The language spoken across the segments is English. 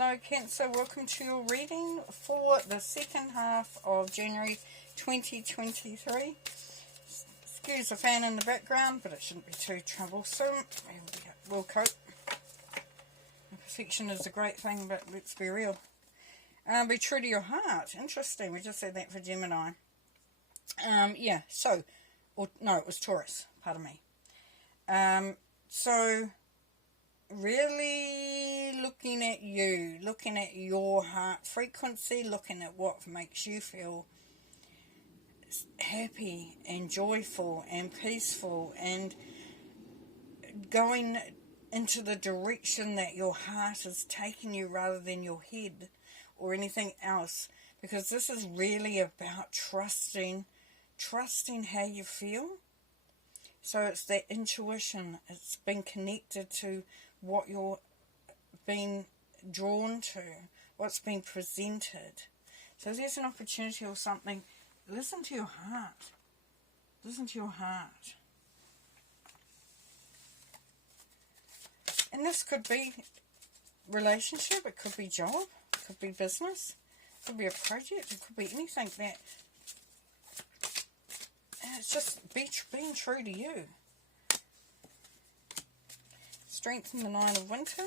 Hello Cancer, welcome to your reading for the second half of January 2023. Excuse the fan in the background, but it shouldn't be too troublesome. We'll cope. Perfection is a great thing, but let's be real. Be true to your heart. Interesting, we just said that for Gemini. Yeah, so, no, it was Taurus, pardon me. So, really looking at you, looking at your heart frequency, looking at what makes you feel happy and joyful and peaceful, and going into the direction that your heart is taking you rather than your head or anything else, because this is really about trusting how you feel. So it's that intuition, it's been connected to what you're being drawn to, what's been presented. So there's an opportunity or something. Listen to your heart. Listen to your heart. And this could be relationship, it could be job, it could be business, it could be a project, it could be anything that... And it's just being true to you. Strength in the Nine of Winter.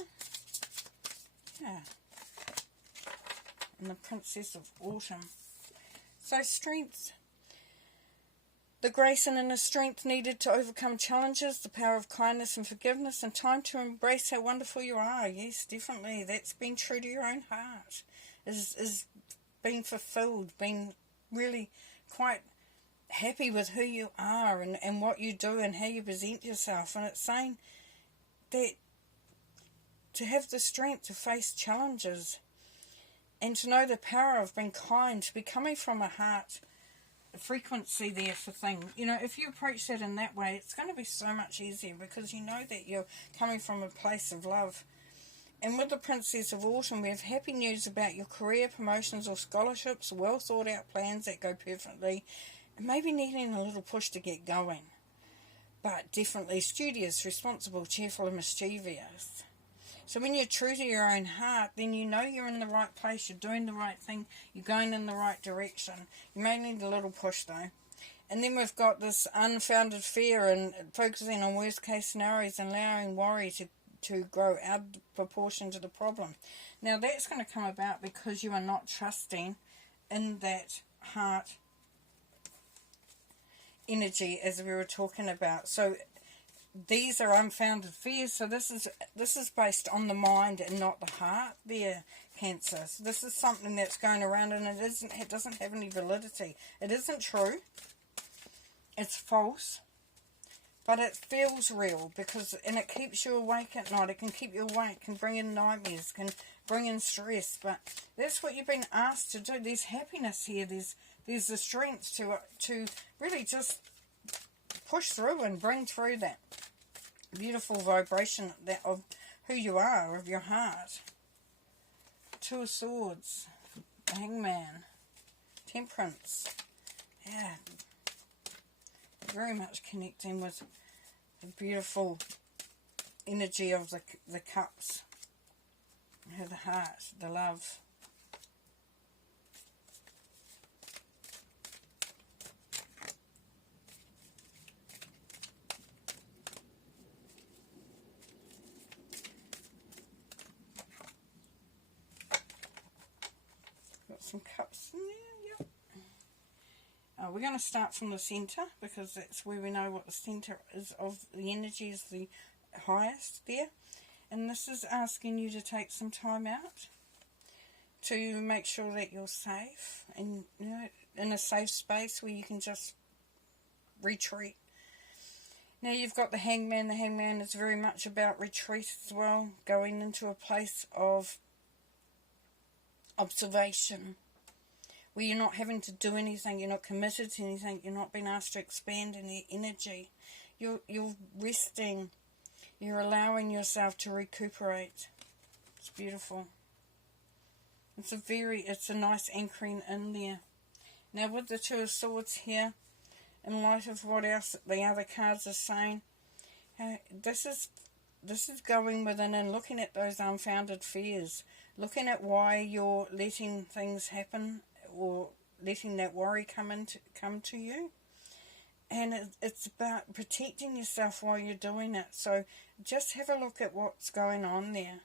Yeah. And the Princess of Autumn. So strength. The grace and inner strength needed to overcome challenges, the power of kindness and forgiveness, and time to embrace how wonderful you are. Yes, definitely. That's being true to your own heart. Is being fulfilled, being really quite happy with who you are and what you do and how you present yourself. And it's saying that to have the strength to face challenges and to know the power of being kind, to be coming from a heart frequency there for things. You know, if you approach that in that way, it's going to be so much easier because you know that you're coming from a place of love. And with the Princess of Autumn, we have happy news about your career, promotions or scholarships, well thought out plans that go perfectly, and maybe needing a little push to get going. But definitely studious, responsible, cheerful and mischievous. So when you're true to your own heart, then you know you're in the right place, you're doing the right thing, you're going in the right direction. You may need a little push though. And then we've got this unfounded fear and focusing on worst case scenarios and allowing worry to grow out of proportion to the problem. Now that's going to come about because you are not trusting in that heart energy as we were talking about. So these are unfounded fears. So this is based on the mind and not the heart there, Cancer. So this is something that's going around and it doesn't have any validity. It isn't true. It's false. But it feels real and it keeps you awake at night. It can keep you awake, can bring in nightmares, can bring in stress. But that's what you've been asked to do. There's happiness here. There's the strength to really just push through and bring through that beautiful vibration of who you are, of your heart. Two of Swords, Hangman, Temperance. Yeah, very much connecting with the beautiful energy of the cups, the heart, the love. Some cups in there, yep. We're going to start from the centre because that's where we know what the centre is of the energy is the highest there. And this is asking you to take some time out to make sure that you're safe and, you know, in a safe space where you can just retreat. Now you've got the Hangman. The Hangman is very much about retreat as well, going into a place of observation, where you're not having to do anything, you're not committed to anything, you're not being asked to expand any energy. You're resting, you're allowing yourself to recuperate. It's beautiful. It's a nice anchoring in there. Now with the Two of Swords here, in light of what else the other cards are saying, this is this is going within and looking at those unfounded fears, looking at why you're letting things happen or letting that worry come to you. And it's about protecting yourself while you're doing it. So just have a look at what's going on there.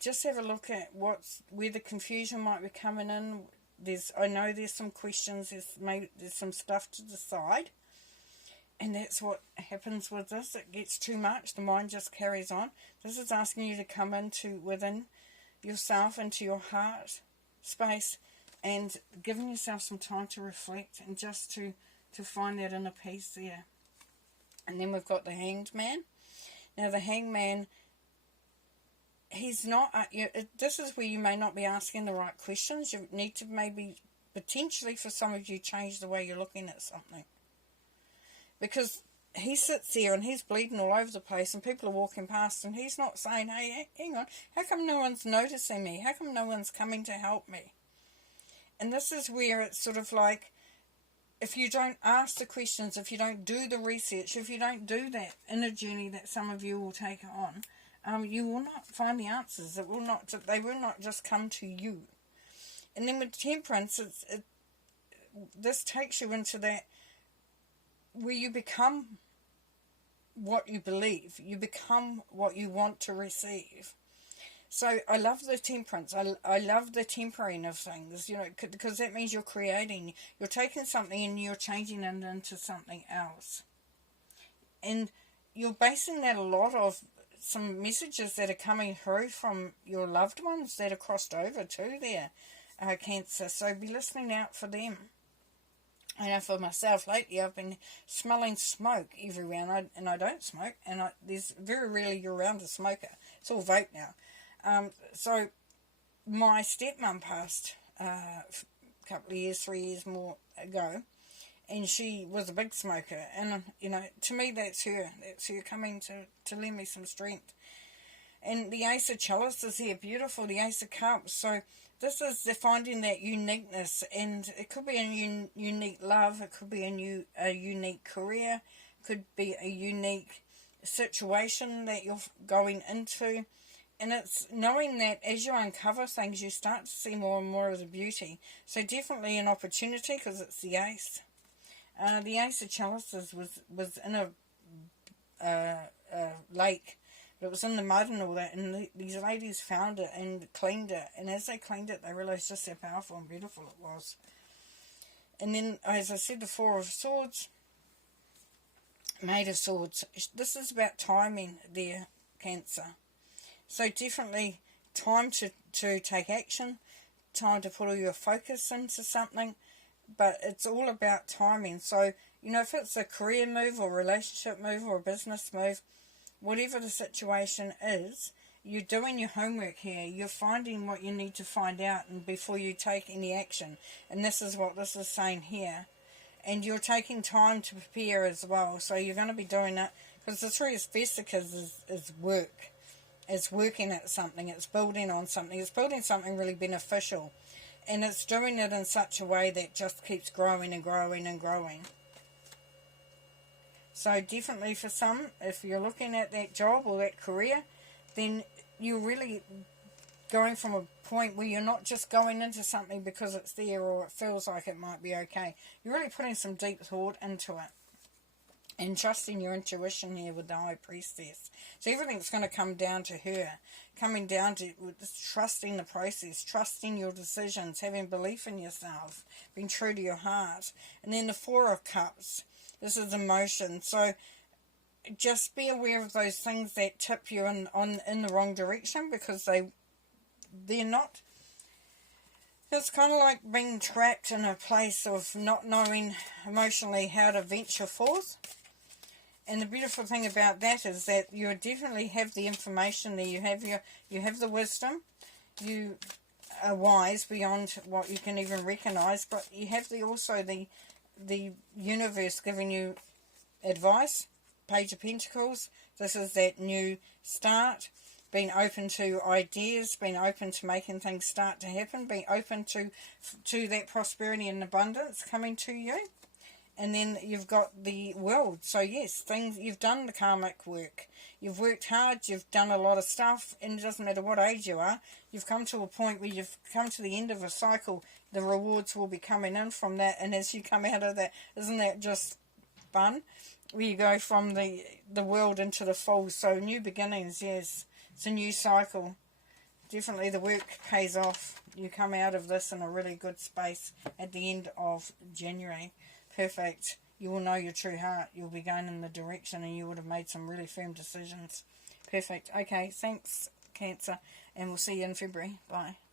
Just have a look at where the confusion might be coming in. I know there's some questions, there's some stuff to decide. And that's what happens with this. It gets too much. The mind just carries on. This is asking you to come within yourself, into your heart space, and giving yourself some time to reflect and just to find that inner peace there. And then we've got the Hanged Man. Now the Hanged Man, he's not... this is where you may not be asking the right questions. You need to maybe, potentially for some of you, change the way you're looking at something. Because he sits there and he's bleeding all over the place and people are walking past and he's not saying, hey, hang on, how come no one's noticing me? How come no one's coming to help me? And this is where it's sort of like, if you don't ask the questions, if you don't do the research, if you don't do that inner journey that some of you will take on, you will not find the answers. They will not just come to you. And then with Temperance, this takes you into that where you become what you believe. You become what you want to receive. So I love the temperance. I love the tempering of things, because that means you're creating. You're taking something and you're changing it into something else. And you're basing that a lot of some messages that are coming through from your loved ones that are crossed over to their Cancer. So be listening out for them. I know for myself, lately I've been smelling smoke everywhere, and I don't smoke, and there's very rarely you're around a smoker. It's all vape now. So my stepmum passed a couple of years, 3 years more ago, and she was a big smoker, and to me that's her coming to lend me some strength. And the Ace of Chalice is here, beautiful, the Ace of Cups. So this is the finding that uniqueness, and it could be a unique love, it could be a unique career, could be a unique situation that you're going into. And it's knowing that as you uncover things, you start to see more and more of the beauty. So definitely an opportunity, because it's the Ace. The Ace of Chalices was in a lake. It was in the mud and all that, and these ladies found it and cleaned it, and as they cleaned it, they realised just how powerful and beautiful it was. And then, as I said, the Four of Swords, Maid of Swords. This is about timing there, Cancer. So definitely time to take action, time to put all your focus into something, but it's all about timing. So, if it's a career move or relationship move or a business move, whatever the situation is, you're doing your homework here. You're finding what you need to find out and before you take any action. And this is what this is saying here. And you're taking time to prepare as well. So you're going to be doing that, because the Three of Vesicas is work. It's working at something. It's building on something. It's building something really beneficial. And it's doing it in such a way that just keeps growing and growing and growing. So definitely for some, if you're looking at that job or that career, then you're really going from a point where you're not just going into something because it's there or it feels like it might be okay. You're really putting some deep thought into it and trusting your intuition here with the High Priestess. So everything's going to come down to her, coming down to trusting the process, trusting your decisions, having belief in yourself, being true to your heart. And then the Four of Cups. This is emotion. So just be aware of those things that tip you in the wrong direction, because they're not. It's kind of like being trapped in a place of not knowing emotionally how to venture forth. And the beautiful thing about that is that you definitely have the information there. You have the wisdom. You are wise beyond what you can even recognize, but you have also the universe giving you advice. Page of Pentacles. This is that new start. Being open to ideas, being open to making things start to happen, being open to that prosperity and abundance coming to you. And then you've got the world. So yes, things, you've done the karmic work. You've worked hard, you've done a lot of stuff, and it doesn't matter what age you are, you've come to a point where you've come to the end of a cycle. The rewards will be coming in from that, and as you come out of that, isn't that just fun? Where you go from the world into the fold. So new beginnings, yes. It's a new cycle. Definitely the work pays off. You come out of this in a really good space at the end of January. Perfect. You will know your true heart. You'll be going in the direction, and you would have made some really firm decisions. Perfect. Okay, thanks, Cancer, and we'll see you in February. Bye.